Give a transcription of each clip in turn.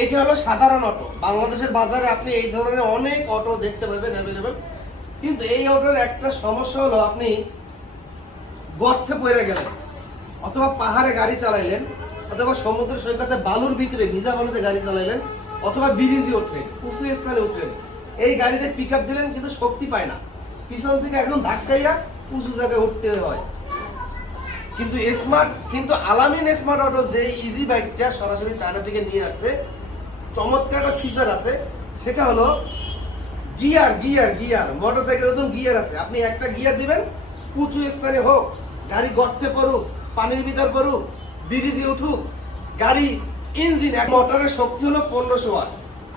এইটা হলো সাধারণ অটো বাংলাদেশের বাজারে আপনি এই ধরনের অনেক অটো দেখতে পাবেন অ্যাভেলেবেল কিন্তু এই অটোর একটা সমস্যা হলো আপনি গর্তে পড়ে গেলেন, অথবা পাহাড়ে গাড়ি চালাইলেন, অথবা সমুদ্র সৈকতে বালুর ভিতরে, ভিজা বালুতে গাড়ি চালাইলেন, অথবা ব্রিজে উঠলেন, উঁচু স্থানে উঠলেন। এই গাড়িতে পিক দিলেন কিন্তু শক্তি পায় না। পিছন থেকে একদম ধাক্কাইয়া উঁচু জায়গায় উঠতে হয়। কিন্তু স্মার্ট কিন্তু আলামিন স্মার্ট অটো যে ইজি বাইকটা সরাসরি চায়না থেকে নিয়ে আসছে চমৎকার একটা ফিচার আছে। সেটা হলো গিয়ার গিয়ার গিয়ার মোটরসাইকেল নতুন গিয়ার আছে। আপনি একটা গিয়ার দিবেন, উঁচু স্থানে হোক, গাড়ি গর্তে পড়ুক, পানির ভিতর পড়ুক ব্রিজে উঠুক, গাড়ি ইঞ্জিন এক মোটরের শক্তি হলো পনেরোশো ওয়াট।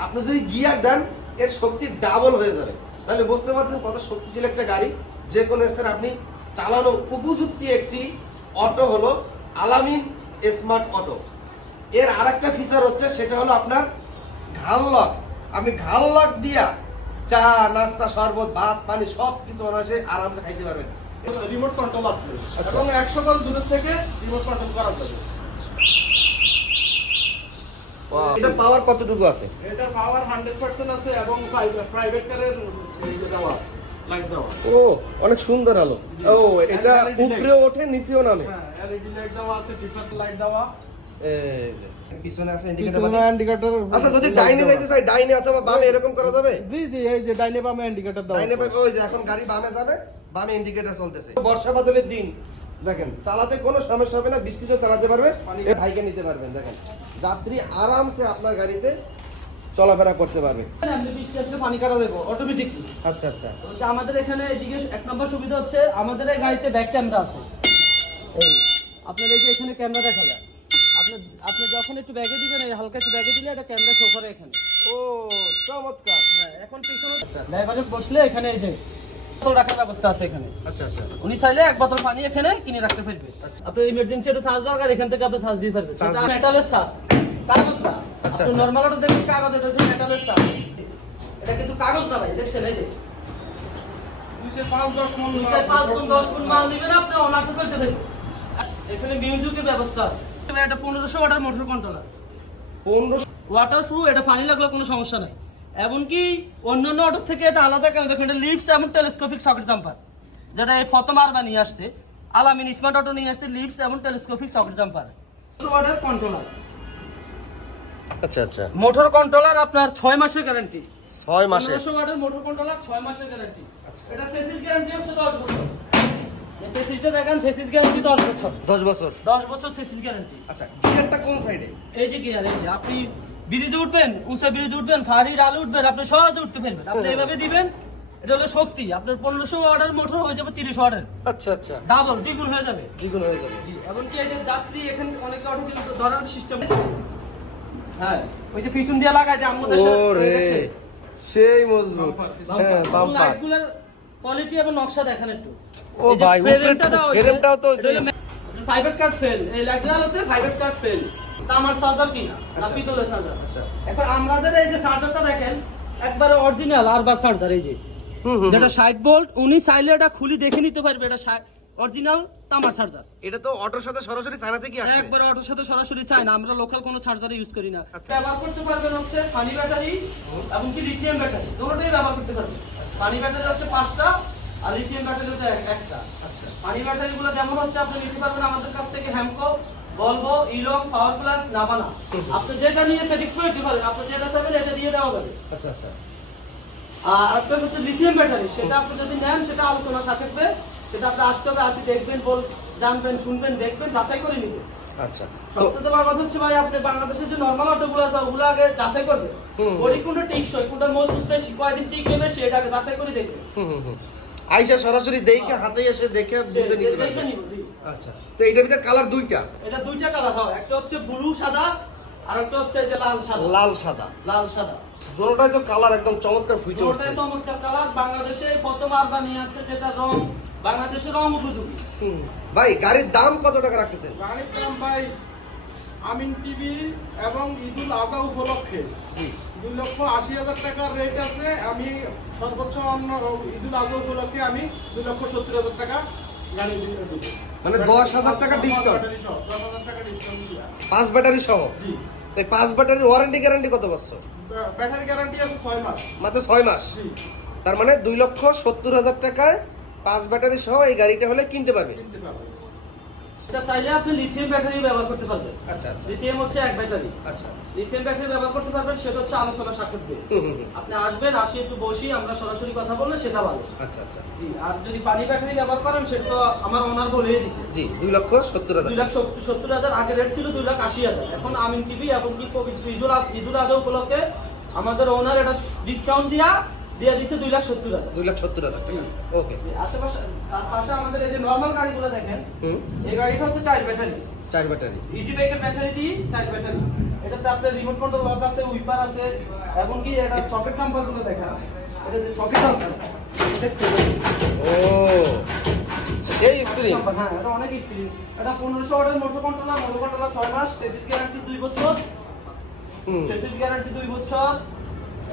আপনি যদি গিয়ার দেন, এর শক্তি ডাবল হয়ে যাবে। তাহলে বুঝতে পারছেন কত শক্তিশালী একটা গাড়ি। যে কোনো স্থানে আপনি চালানো উপযুক্ত একটি অটো হলো আলামিন স্মার্ট অটো এর আরেকটা ফিচার হচ্ছে, সেটা হলো আপনার ঘাল লক। আপনি ঘাল লক দিয়া চা নাস্তা শরবত ভাত পানি সব কিছু অনায়াসে আরামসে খাইতে পারবেন। রিমোট কন্ট্রোল আছে। আচ্ছা। এবং একশো গজ দূরের থেকে রিমোট কন্ট্রোল করা যাবে। এটা পাওয়ার কতটুকু আছে? এটার পাওয়ার হান্ড্রেড পার্সেন্ট আছে এবং প্রাইভেট কারের দেওয়া আছে ও অনেক সুন্দর আলো। ও এটা। উপরে ওঠে নিচেও নামে। হ্যাঁ এলইডি লাইট দেওয়া আছে ডিফার লাইট দেওয়া। পিছনে আছে। ইন্ডিকেটর আচ্ছা যদি ডাইনে যাইতে চাই ডাইনে অথবা বামে এরকম করা যাবে? জি জি এই যে ডাইনে বামে ইন্ডিকেটর দেওয়া ডাইনে বামে ওই যে এখন গাড়ি বামে যাবে বামে ইন্ডিকেটর চলতেছে। বর্ষা বাদলের দিন দেখেন চালাতে কোনো সমস্যা হবে না বৃষ্টিতে চালাতে পারবে ভাইকে নিতে পারবেন দেখেন। যাত্রী আরামসে আপনার গাড়িতে চলাফেরা করতে পারবে। পানি কাটা দেবো অটোমেটিকলি আচ্ছা আচ্ছা। আমাদের এখানে এদিকে এক নম্বর সুবিধা হচ্ছে আমাদের এই গাড়িতে ব্যাক ক্যামেরা আছে। আপনার এই যে এখানে ক্যামেরা দেখা যায়। আপনি আপনি যখন একটু ব্যাগে দিবেন এই হালকা একটু ব্যাগে দিলে এটা ক্যামেরা শো করে এখানে। ও চমৎকার। হ্যাঁ এখন পিছনে ড্রাইভারে বসলে এখানে এই যে বোতল রাখার ব্যবস্থা আছে এখানে। আচ্ছা আচ্ছা। উনি চাইলে এক বোতল পানি এখানে কিনে রাখতে পারবে। আপনার ইমার্জেন্সি একটা চার্জ দরকার এখান থেকে আপনি চার্জ দিতে পারবেন। সেটা মেটালের চার্জ কাগজ না। আপনি। নরমাল অটো দেখবেন কাগজ এটা হচ্ছে মেটালের চার্জ এটা কিন্তু কাগজ না ভাই দেখছেন এই যে। এখানে মিউজিকের ব্যবস্থা আছে। এটা পনেরোশো ওয়াটার মোটর কন্ট্রোলার পনেরোশো ওয়াটার প্রুফ এটা পানি লাগলে কোনো সমস্যা নাই। এমনকি অন্যান্য অটো থেকে এটা আলাদা কেন? দেখুন এটা লিপস এবং টেলিস্কোপিক সকেট জাম্পার যেটা এই প্রথম আরবা নিয়ে আসছে আলামিন স্মার্ট অটো নিয়ে আসছে লিপস এবং telescopic socket jumper water controller আচ্ছা আচ্ছা। মোটর কন্ট্রোলার আপনার ছয় মাসের গ্যারান্টি ছয় মাসে পনেরোশো ওয়াটের মোটর কন্ট্রোলার ছয় মাসের গ্যারান্টি এটা সেসিস গ্যারান্টি হচ্ছে দশ বছর। সেসিসটা দেখেন সেসিস গ্যারান্টি দশ বছর। দশ বছর। দশ বছর সেসিস গ্যারান্টি আচ্ছা গিয়ারটা কোন সাইডে এই যে গিয়ার এই যে আপনি ব্রিজে উঠবেন উঁচা ব্রিজে উঠবেন ফাড়ি ডালে উঠবেন আপনি সহজে উঠতে পারবেন আপনি এইভাবে দিবেন এটা হলো শক্তি। আপনার পনেরোশো ওয়াটের মোটর হয়ে যাবে তিরিশ ওয়াটের আচ্ছা আচ্ছা। ডাবল দ্বিগুণ হয়ে যাবে। দ্বিগুণ হয়ে যাবে। জি এমনকি এই যে যাত্রী এখানে অনেক অটো কিন্তু ধরার সিস্টেম হ্যাঁ। ওই যে পিছন দিয়ে লাগায় যে আমাদের সেই মজবুত। হ্যাঁ বাম্পার কোয়ালিটি এবং নকশা দেখেন একটু। ও ভাই, ফ্রেমটাও তো ফাইবার কাট ফেল এই ল্যাটারাল হতে ফাইবার কাট ফেল তা আমার চার্জার কিনা? না। পিতলের আচ্ছা। এখন আমাদের এই যে চার্জারটা দেখেন একবারে অরিজিনাল আরবার চার্জার এই যে। যেটা 60 ভোল্ট উনি চাইলে এটা খুলি দেখে নিতে পারবে এটা অরিজিনাল তামার চার্জার এটা তো অটোর সাথে সরাসরি চায়না থেকে আসছে। একবার অটোর সাথে সরাসরি চাই না আমরা লোকাল কোনো চার্জার ইউজ করি না। আচ্ছা। ব্যবহার করতে পারবেন হচ্ছে পানি ব্যাটারি এবং কি লিথিয়াম ব্যাটারি দুটোটাই ব্যবহার করতে পারবেন। পানি ব্যাটারি হচ্ছে পাঁচটা আর লিথিয়াম ব্যাটারি হচ্ছে একটা। আচ্ছা। পানি ব্যাটারি গুলো যেমন হচ্ছে আপনি নিতে পারবেন আমাদের কাছ থেকে হ্যামকো বলব ইলং পাওয়ার প্লাস নাবানা আপনি যেটা নিয়ে করে দিতে পারেন আপনি যেটা চাইবেন এটা দিয়ে দেওয়া যাবে। আচ্ছা আচ্ছা। আর একটা হচ্ছে লিথিয়াম ব্যাটারি সেটা আপনি যদি নেন সেটা আলোচনা সাপেক্ষে সেটা আপনি আসতে হবে আসি দেখবেন বল জানবেন শুনবেন দেখবেন যাচাই করে নিবেন। আচ্ছা। সবচেয়ে বড় কথা হচ্ছে ভাই আপনি বাংলাদেশের যে নর্মাল অটোগুলো আছে ওগুলো আগে যাচাই করবেন ওই কোনটা টিকসই কোনটা মজবুত বেশি কয়দিন টিকবে বেশি আগে যাচাই করে দেখবেন হুম, হুম, হুম। আইসা সরাসরি দেখে হাতে এসে দেখে বুঝে নিতে পারবে। আচ্ছা। তো এটার ভিতরে কালার দুইটা? এটা দুইটা কালার হয়। একটা হচ্ছে ব্লু সাদা আর একটা হচ্ছে যে লাল সাদা। লাল সাদা। লাল সাদা। দুটোটাই তো কালার একদম চমৎকার ফুটে উঠছে। চমৎকার কালার বাংলাদেশে প্রথম আর বানিয়ে আছে যেটা রং বাংলাদেশের রং উপযোগী। ভাই গাড়ির দাম কত টাকা রাখতেছেন? গাড়ির দাম ভাই আমিন টিভি এবং ঈদুল আজহা উপলক্ষে। দুই লক্ষ আশি হাজার টাকার রেট আছে। আমি সর্বোচ্চ অন্য ঈদুল আজহা উপলক্ষে আমি দুই লক্ষ সত্তর হাজার টাকা গাড়ি মানে 10,000 টাকা পাঁচ- discount? পাঁচ ব্যাটারি সহ, দশ হাজার টাকা ডিসকাউন্ট পাঁচ ব্যাটারি সহ? জি। তাই পাঁচ ব্যাটারির ওয়ারেন্টি গ্যারান্টি কত বছর? ব্যাটারি গ্যারান্টি আছে ছয় মাস। মাত্র ছয় মাস? তার মানে দুই লক্ষ সত্তর হাজার টাকায় পাঁচ ব্যাটারি সহ এই গাড়িটা হলে কিনতে পারবে। এটা চাইলে আপনি লিথিয়াম ব্যাটারি ব্যবহার করতে পারবেন। আচ্ছা আচ্ছা। লিথিয়াম হচ্ছে এক ব্যাটারি। আচ্ছা। লিথিয়াম ব্যাটারি ব্যবহার করতে পারবেন সেটা হচ্ছে আলোচনা। আপনি আসবেন আসি একটু বসি আমরা সরাসরি কথা বললে সেটা ভালো। আচ্ছা আচ্ছা। জি আর যদি পানি ব্যাটারি ব্যবহার করেন সেটা তো আমার ওনার দিছে। জি দুই লক্ষ সত্তর হাজার। দুই লাখ সত্তর হাজার আগে রেট ছিল দুই লাখ আশি হাজার। এখন আমিন টিভি এবং কি পবিত্র ঈদুল ঈদুল আজহা উপলক্ষে আমাদের ওনার এটা ডিসকাউন্ট দিয়া দিয়ে দিচ্ছে দুই লাখ সত্তর হাজার। দুই লাখ সত্তর হাজার টাকা। ওকে আশেপাশে তার পাশে আমাদের এই যে নর্মাল গাড়িগুলো দেখেন এই গাড়িটা হচ্ছে চার ব্যাটারি চার ব্যাটারি ইজি বাইকের ব্যাটারি দিয়ে চার ব্যাটারি এটাতে আপনার রিমোট কন্ট্রোল লক আছে উইপার আছে এবং কি এটা সকেট নাম্বারগুলো দেখা এটা যে সকেট নাম্বার ও সেই স্প্রিং হ্যাঁ এটা অনেক স্পিড এটা পনেরোশো ওয়াটের মোটর কন্ট্রোলার মোটর কন্ট্রোলার ছয় মাস সেসিস গ্যারান্টি দুই বছর। সেসিস গ্যারান্টি দুই বছর।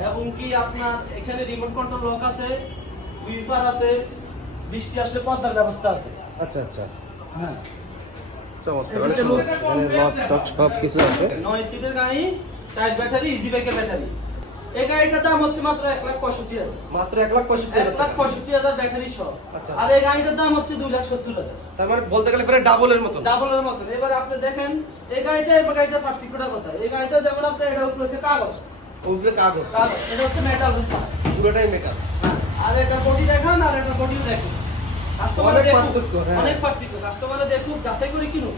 এবং কি আপনার এখানে রিমোট কন্ট্রোল লক আছে উইপার আছে বৃষ্টি আসলে পর্দার ব্যবস্থা আছে। আচ্ছা আচ্ছা। হ্যাঁ। চমৎকার। অনেক সুন্দর। এখানে লক টক সব কিছু আছে। নয় সিটের গাড়ি চার ব্যাটারি ইজি বাইকের ব্যাটারি এই গাড়িটার দাম হচ্ছে মাত্র এক লাখ পঁয়ষট্টি হাজার। মাত্র এক লাখ পঁয়ষট্টি এক হাজার লাখ পঁয়ষট্টি হাজার ব্যাটারি সহ। আচ্ছা। আর এই গাড়িটার দাম হচ্ছে দুই লাখ সত্তর হাজার। তার মানে বলতে গেলে প্রায় ডাবলের মতন। ডাবলের মতন। এবার আপনি দেখেন এই গাড়িটা এই গাড়িটার পার্থক্যটা কথা এই গাড়িটা যেমন আপনার এটা উপরে হচ্ছে কাগজ। উপরে কাগজ। এটা হচ্ছে মেটাল রূপা পুরোটাই মেটাল আর এটা বডি দেখান আর এটা বডিও দেখুন কাস্টমার অনেক দেখুন পার্থক্য, হ্যাঁ। অনেক পার্থক্য। কাস্টমার দেখুন যাচাই করে কিনুন